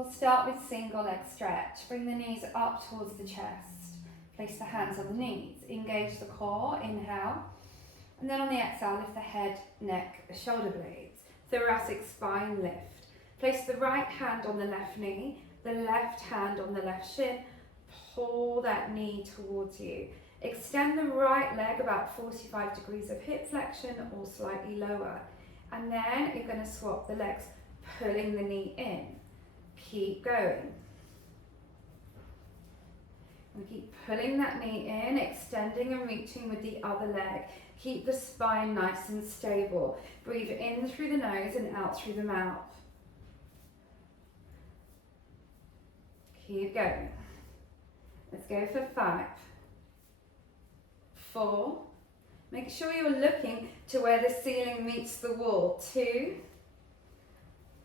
We'll start with single leg stretch. Bring the knees up towards the chest. Place the hands on the knees. Engage the core, inhale. And then on the exhale, lift the head, neck, shoulder blades. Thoracic spine lift. Place the right hand on the left knee, the left hand on the left shin. Pull that knee towards you. Extend the right leg about 45 degrees of hip flexion or slightly lower. And then you're going to swap the legs, pulling the knee in. Keep going. And keep pulling that knee in, extending and reaching with the other leg. Keep the spine nice and stable. Breathe in through the nose and out through the mouth. Keep going. Let's go for 5, 4. Make sure you're looking to where the ceiling meets the wall. 2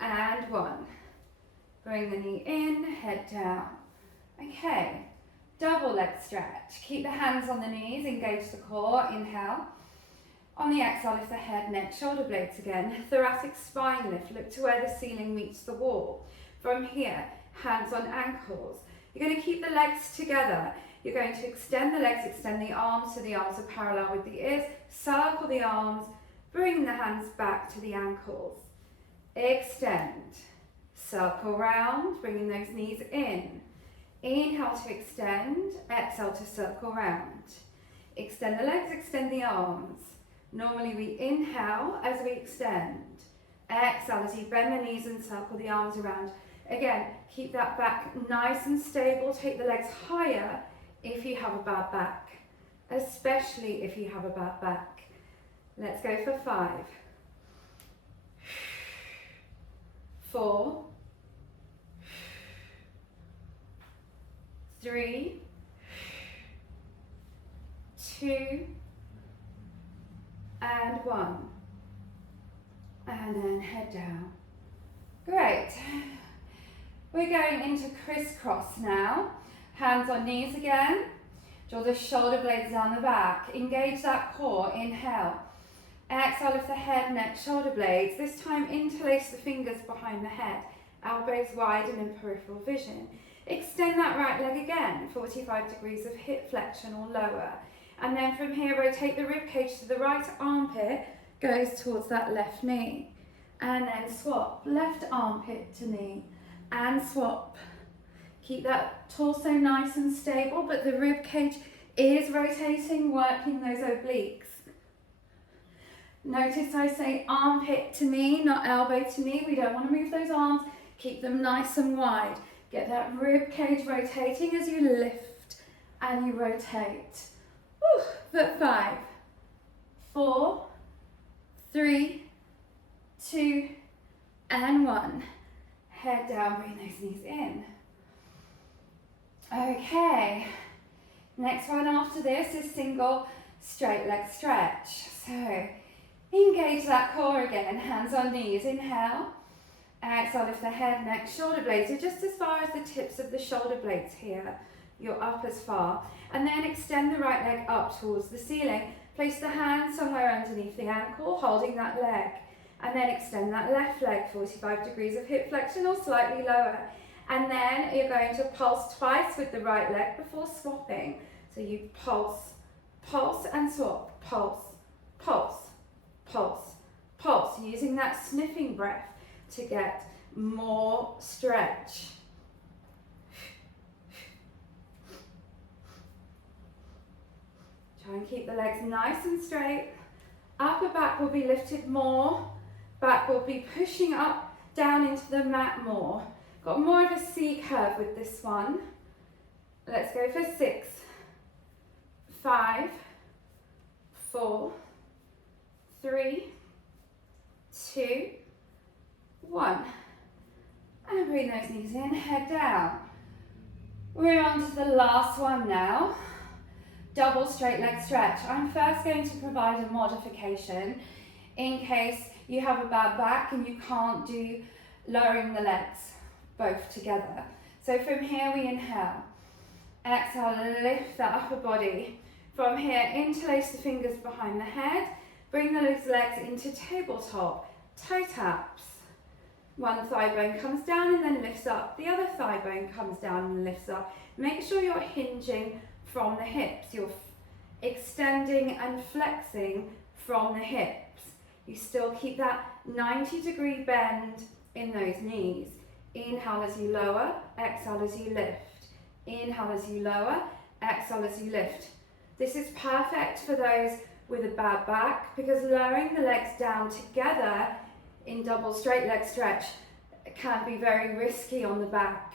and 1. Bring the knee in, head down. Okay, double leg stretch. Keep the hands on the knees, engage the core, inhale. On the exhale, lift the head, neck, shoulder blades again. Thoracic spine lift, look to where the ceiling meets the wall. From here, hands on ankles. You're going to keep the legs together. You're going to extend the legs, extend the arms so the arms are parallel with the ears. Circle the arms, bring the hands back to the ankles. Extend. Circle round, bringing those knees in. Inhale to extend, exhale to circle round. Extend the legs, extend the arms. Normally we inhale as we extend. Exhale as you bend the knees and circle the arms around. Again, keep that back nice and stable. Take the legs higher if you have a bad back, especially if you have a bad back. Let's go for 5, 4, 3, 2, and 1. And then head down. Great. We're going into crisscross now. Hands on knees again. Draw the shoulder blades down the back. Engage that core. Inhale. Exhale, lift the head, neck, shoulder blades. This time interlace the fingers behind the head. Elbows wide and in peripheral vision. Extend that right leg again. 45 degrees of hip flexion or lower. And then from here, rotate the rib cage to the right armpit. Goes towards that left knee. And then swap. Left armpit to knee. And swap. Keep that torso nice and stable, but the rib cage is rotating, working those obliques. Notice I say armpit to knee, not elbow to knee. We don't want to move those arms. Keep them nice and wide. Get that rib cage rotating as you lift and you rotate. Whew. Foot 5, 4, 3, 2, and 1. Head down, bring those knees in. Okay, next one after this is single straight leg stretch. So engage that core again, hands on knees, inhale. Exhale, lift the head, neck, shoulder blades. You're just as far as the tips of the shoulder blades here. You're up as far. And then extend the right leg up towards the ceiling. Place the hand somewhere underneath the ankle, holding that leg. And then extend that left leg, 45 degrees of hip flexion or slightly lower. And then you're going to pulse twice with the right leg before swapping. So you pulse, pulse and swap, pulse, pulse, pulse, pulse, using that sniffing breath to get more stretch. Try and keep the legs nice and straight. Upper back will be lifted more. Back will be pushing up, down into the mat more. Got more of a C curve with this one. Let's go for 6, 5, 4, 3, 2, 1. And bring those knees in, head down. We're on to the last one now. Double straight leg stretch. I'm first going to provide a modification in case you have a bad back and you can't do lowering the legs both together. So from here we inhale. Exhale, lift the upper body. From here, interlace the fingers behind the head. Bring those legs into tabletop, toe taps. One thigh bone comes down and then lifts up. The other thigh bone comes down and lifts up. Make sure you're hinging from the hips. You're extending and flexing from the hips. You still keep that 90-degree bend in those knees. Inhale as you lower, exhale as you lift. Inhale as you lower, exhale as you lift. This is perfect for those with a bad back because lowering the legs down together in double straight leg stretch can be very risky on the back.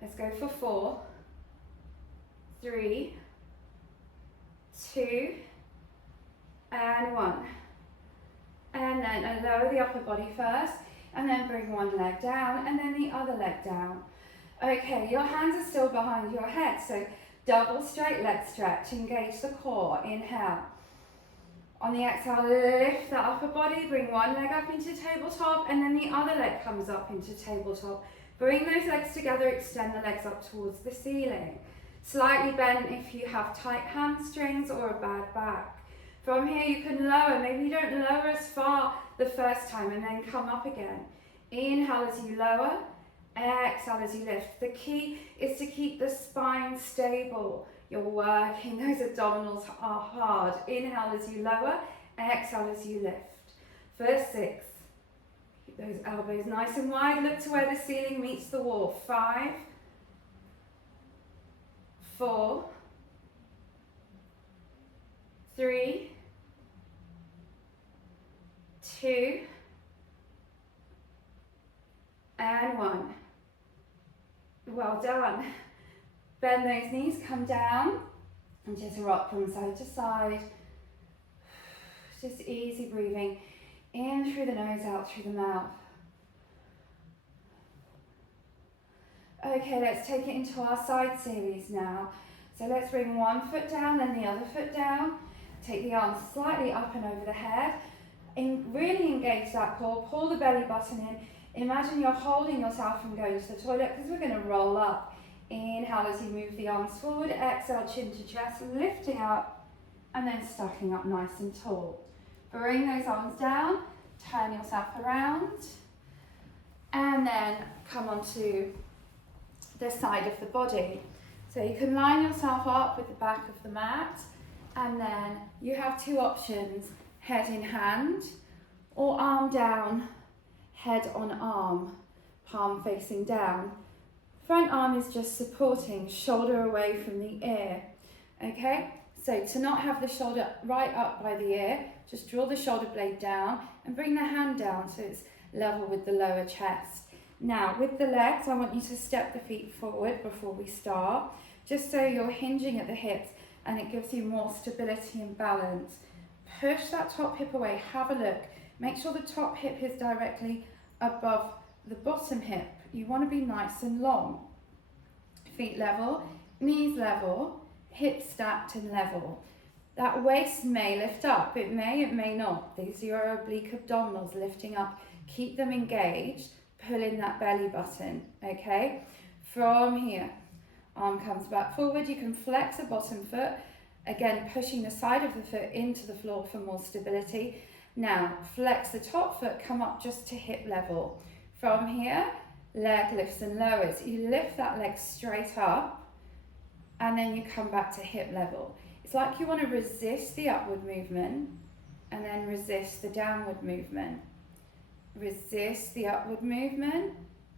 Let's go for 4, 3, 2, and 1. And then lower the upper body first, and then bring one leg down, and then the other leg down. Okay, your hands are still behind your head, so double straight leg stretch, engage the core, inhale. On the exhale, lift the upper body, bring one leg up into tabletop, and then the other leg comes up into tabletop. Bring those legs together, extend the legs up towards the ceiling. Slightly bend if you have tight hamstrings or a bad back. From here you can lower, maybe you don't lower as far the first time and then come up again. Inhale as you lower, exhale as you lift. The key is to keep the spine stable. You're working, those abdominals are hard. Inhale as you lower, exhale as you lift. For 6, keep those elbows nice and wide, look to where the ceiling meets the wall. 5, 4, 3, 2, and 1. Well done. Bend those knees, come down, and just rock from side to side. Just easy breathing, in through the nose, out through the mouth. Okay, let's take it into our side series now. So let's bring one foot down, then the other foot down. Take the arms slightly up and over the head. Really engage that core, pull the belly button in. Imagine you're holding yourself from going to the toilet because we're going to roll up. Inhale as you move the arms forward, exhale chin to chest, lifting up and then stacking up nice and tall. Bring those arms down, turn yourself around and then come onto the side of the body. So you can line yourself up with the back of the mat and then you have 2 options, head in hand or arm down, head on arm, palm facing down. Front arm is just supporting, shoulder away from the ear, okay? So to not have the shoulder right up by the ear, just draw the shoulder blade down and bring the hand down so it's level with the lower chest. Now with the legs, I want you to step the feet forward before we start, just so you're hinging at the hips and it gives you more stability and balance. Push that top hip away, have a look. Make sure the top hip is directly above the bottom hip. You want to be nice and long. Feet level, knees level, hips stacked and level. That waist may lift up, it may not. These are your oblique abdominals lifting up. Keep them engaged, pull in that belly button, okay? From here, arm comes back forward, you can flex the bottom foot, again pushing the side of the foot into the floor for more stability. Now, flex the top foot, come up just to hip level. From here, leg lifts and lowers. You lift that leg straight up and then you come back to hip level. It's like you want to resist the upward movement and then resist the downward movement. Resist the upward movement,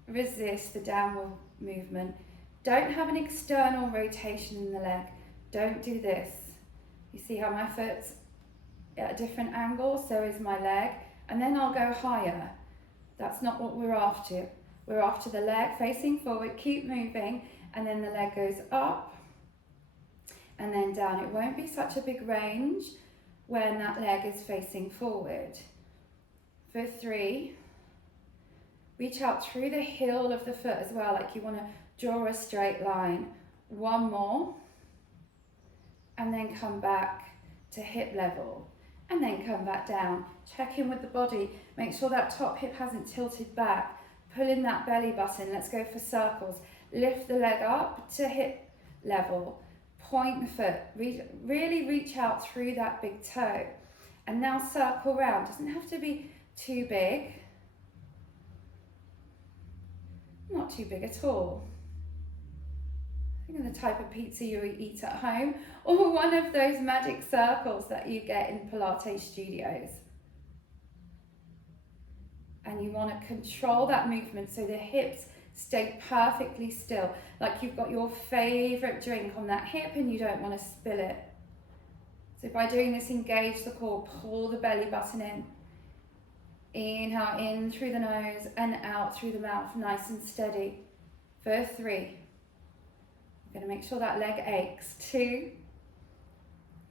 resist the downward movement. Don't have an external rotation in the leg. Don't do this. You see how my foot's at a different angle, so is my leg, and then I'll go higher. That's not what we're after. We're after the leg facing forward, keep moving, and then the leg goes up and then down. It won't be such a big range when that leg is facing forward. For 3, reach out through the heel of the foot as well, like you want to draw a straight line. 1 more, and then come back to hip level. And then come back down. Check in with the body. Make sure that top hip hasn't tilted back. Pull in that belly button. Let's go for circles. Lift the leg up to hip level. Point the foot. Really reach out through that big toe. And now circle round. Doesn't have to be too big, not too big at all. Think of the type of pizza you eat at home, or one of those magic circles that you get in Pilates studios. And you want to control that movement so the hips stay perfectly still, like you've got your favorite drink on that hip and you don't want to spill it. So by doing this, engage the core, pull the belly button in. Inhale in through the nose and out through the mouth, nice and steady. For 3. I'm going to make sure that leg aches. 2,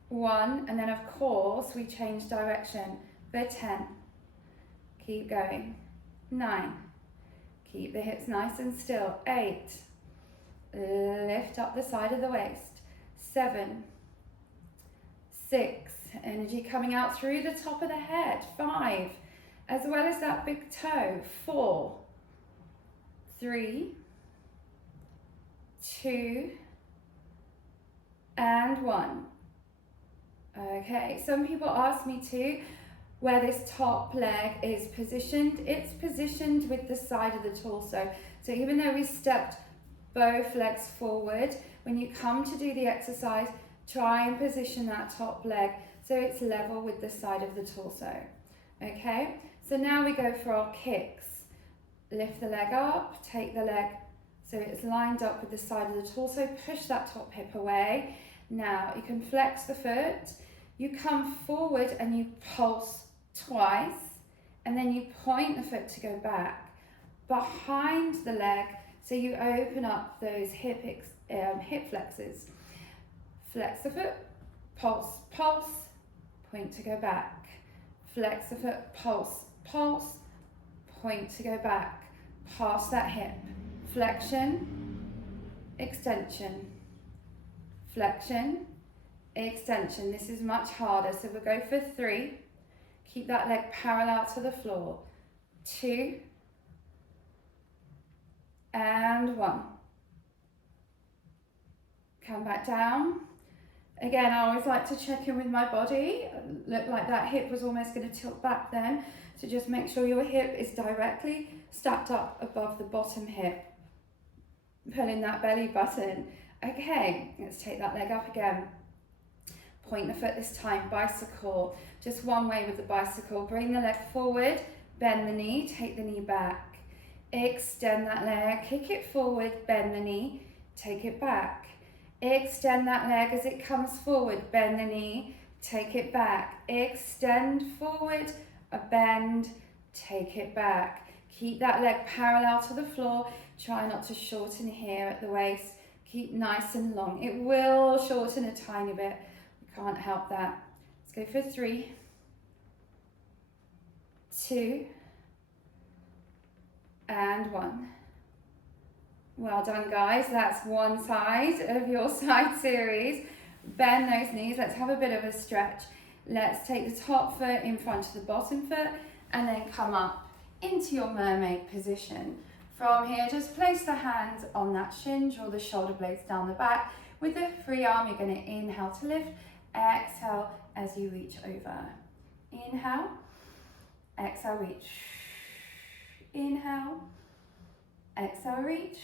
1, and then of course we change direction. For 10. Keep going. 9. Keep the hips nice and still. 8. Lift up the side of the waist. 7. 6. Energy coming out through the top of the head. 5. As well as that big toe. 4. 3. 2. And 1. Okay, some people ask me too, where this top leg is positioned. It's positioned with the side of the torso. So even though we stepped both legs forward, when you come to do the exercise, try and position that top leg so it's level with the side of the torso. Okay, so now we go for our kicks. Lift the leg up, take the leg so it's lined up with the side of the torso, push that top hip away. Now you can flex the foot, you come forward and you pulse twice, and then you point the foot to go back behind the leg, so you open up those hip flexors. Flex the foot, pulse, pulse, point to go back. Flex the foot, pulse, pulse, point to go back. Past that hip. Flexion, extension, flexion, extension. This is much harder, so we'll go for 3. Keep that leg parallel to the floor. 2 and 1. Come back down. Again, I always like to check in with my body. Looked like that hip was almost going to tilt back then. So just make sure your hip is directly stacked up above the bottom hip. Pulling that belly button. Okay, let's take that leg up again. Point the foot this time, bicycle. Just one way with the bicycle. Bring the leg forward, bend the knee, take the knee back. Extend that leg, kick it forward, bend the knee, take it back. Extend that leg as it comes forward, bend the knee, take it back. Extend forward, a bend, take it back. Keep that leg parallel to the floor. Try not to shorten here at the waist. Keep nice and long. It will shorten a tiny bit. We can't help that. Let's go for 3, 2, and 1. Well done, guys. That's one side of your side series. Bend those knees. Let's have a bit of a stretch. Let's take the top foot in front of the bottom foot and then come up into your mermaid position. From here, just place the hands on that shin, draw the shoulder blades down the back. With the free arm, you're going to inhale to lift, exhale as you reach over. Inhale, exhale, reach. Inhale, exhale, reach.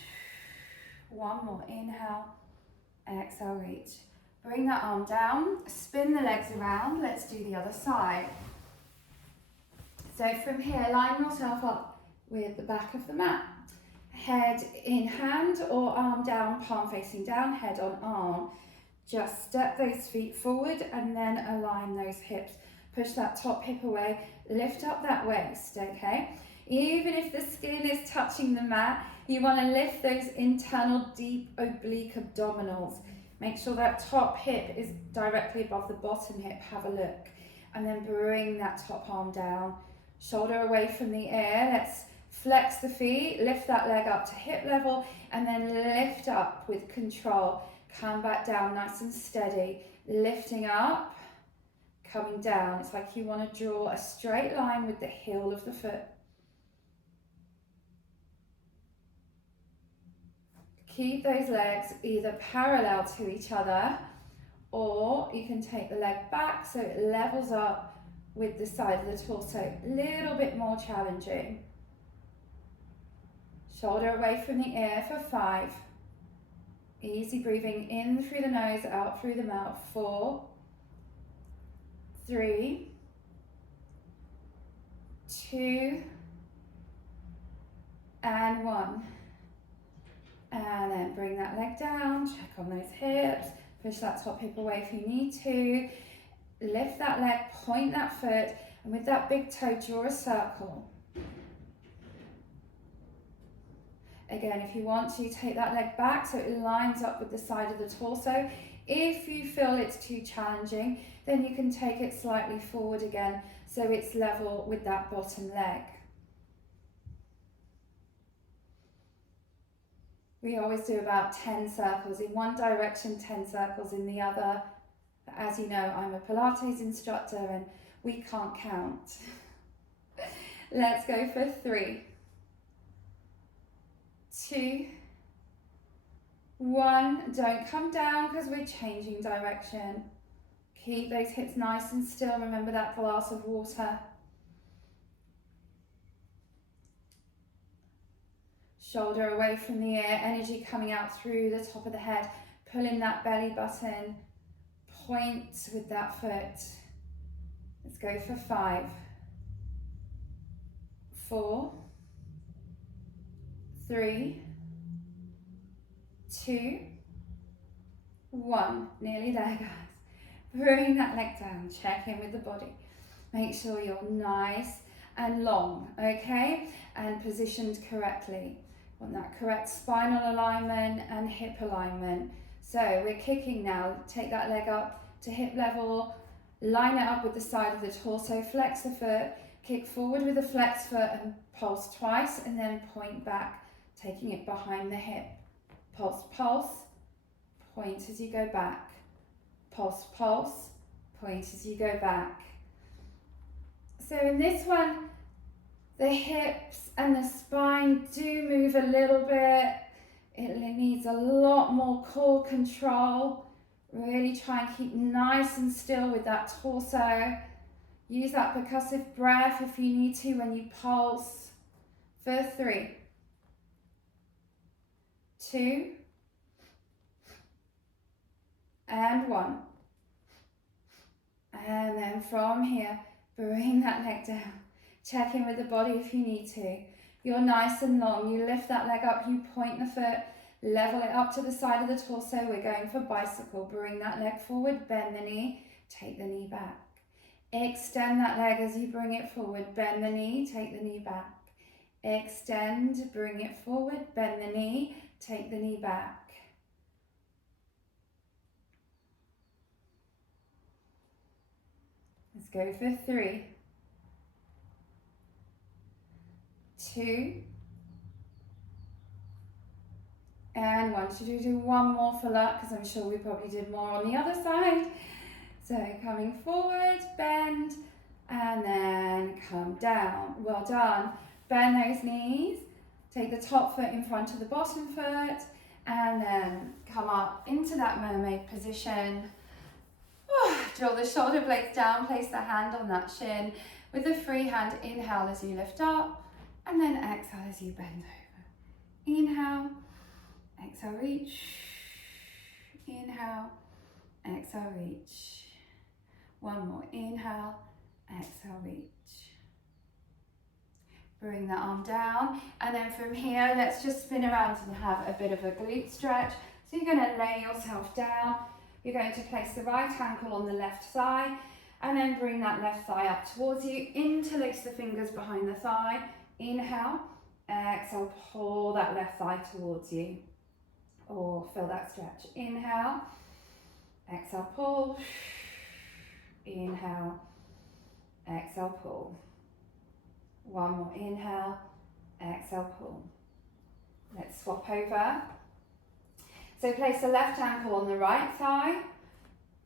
One more, inhale, exhale, reach. Bring that arm down, spin the legs around. Let's do the other side. So from here, line yourself up with the back of the mat. Head in hand or arm down, palm facing down, head on arm. Just step those feet forward and then align those hips. Push that top hip away, lift up that waist, okay? Even if the skin is touching the mat, you want to lift those internal deep oblique abdominals. Make sure that top hip is directly above the bottom hip. Have a look. And then bring that top arm down. Shoulder away from the air. Let's flex the feet, lift that leg up to hip level, and then lift up with control. Come back down nice and steady. Lifting up, coming down. It's like you want to draw a straight line with the heel of the foot. Keep those legs either parallel to each other, or you can take the leg back so it levels up with the side of the torso, a little bit more challenging. Shoulder away from the ear for 5. Easy breathing in through the nose, out through the mouth. 4, 3, 2, and 1. And then bring that leg down, check on those hips, push that top hip away if you need to. Lift that leg, point that foot, and with that big toe, draw a circle. Again, if you want to, take that leg back so it lines up with the side of the torso. If you feel it's too challenging, then you can take it slightly forward again so it's level with that bottom leg. We always do about 10 circles in one direction, 10 circles in the other. As you know, I'm a Pilates instructor and we can't count. Let's go for 3, 2, 1. Don't come down because we're changing direction. Keep those hips nice and still. Remember that glass of water. Shoulder away from the ear, energy coming out through the top of the head. Pull in that belly button. Point with that foot. Let's go for 5, 4, 3, 2, 1. Nearly there, guys. Bring that leg down. Check in with the body. Make sure you're nice and long, okay? And positioned correctly. Want that correct spinal alignment and hip alignment. So we're kicking now. Take that leg up to hip level. Line it up with the side of the torso. Flex the foot. Kick forward with the flex foot and pulse twice and then point back, taking it behind the hip. Pulse, pulse. Point as you go back. Pulse, pulse. Point as you go back. So in this one, the hips and the spine do move a little bit. It needs a lot more core control. Really try and keep nice and still with that torso. Use that percussive breath if you need to when you pulse. For 3, 2, and 1. And then from here, bring that leg down. Check in with the body if you need to. You're nice and long. You lift that leg up, you point the foot, level it up to the side of the torso. We're going for bicycle. Bring that leg forward, bend the knee, take the knee back. Extend that leg as you bring it forward, bend the knee, take the knee back. Extend, bring it forward, bend the knee, take the knee back. Let's go for 3, 2, and 1. Should we do one more for luck? Because I'm sure we probably did more on the other side. So coming forward, bend, and then come down. Well done. Bend those knees. Take the top foot in front of the bottom foot, and then come up into that mermaid position. Draw the shoulder blades down, place the hand on that shin. With the free hand, inhale as you lift up, and then exhale as you bend over. Inhale, exhale, reach. Inhale, exhale, reach. One more, inhale, exhale, reach. Bring that arm down, and then from here, let's just spin around and have a bit of a glute stretch. So you're going to lay yourself down. You're going to place the right ankle on the left thigh, and then bring that left thigh up towards you. Interlace the fingers behind the thigh. Inhale, exhale, pull that left thigh towards you. Or feel that stretch. Inhale, exhale, pull. Inhale, exhale, pull. One more, inhale, exhale, pull. Let's swap over. So place the left ankle on the right thigh.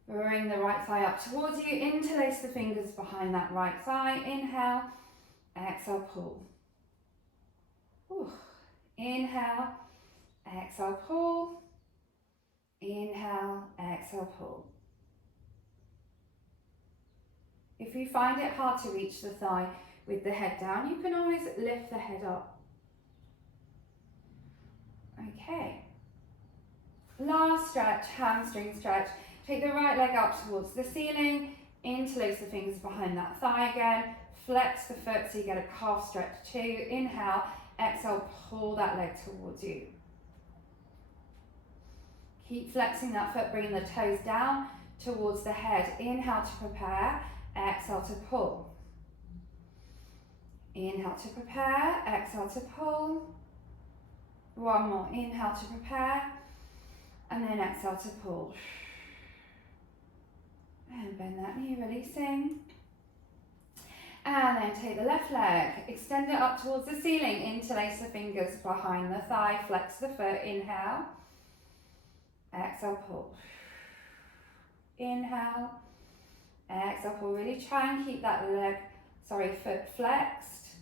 Bring the right thigh up towards you. Interlace the fingers behind that right thigh. Inhale, exhale, pull. Ooh. Inhale, exhale, pull. Inhale, exhale, pull. If you find it hard to reach the thigh with the head down, you can always lift the head up. Okay. Last stretch, hamstring stretch. Take the right leg up towards the ceiling, interlace the fingers behind that thigh again, flex the foot so you get a calf stretch too. Inhale, exhale, pull that leg towards you. Keep flexing that foot, bringing the toes down towards the head. Inhale to prepare, exhale to pull. Inhale to prepare, exhale to pull. One more, inhale to prepare, and then exhale to pull. And bend that knee, releasing. And then take the left leg, extend it up towards the ceiling, interlace the fingers behind the thigh, flex the foot, inhale. Exhale, pull. Inhale, exhale, pull. Really try and keep that foot flexed.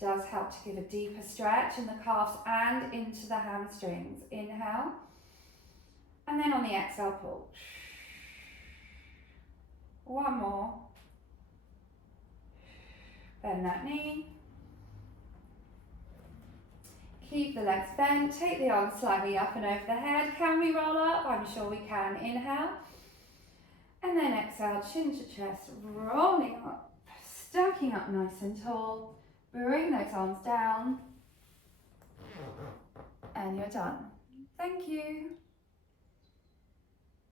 Does help to give a deeper stretch in the calves and into the hamstrings. Inhale, and then on the exhale, pull. One more. Bend that knee. Keep the legs bent, take the arms slightly up and over the head. Can we roll up? I'm sure we can. Inhale. And then exhale, chin to chest, rolling up, stacking up nice and tall. Bring those arms down. And you're done. Thank you.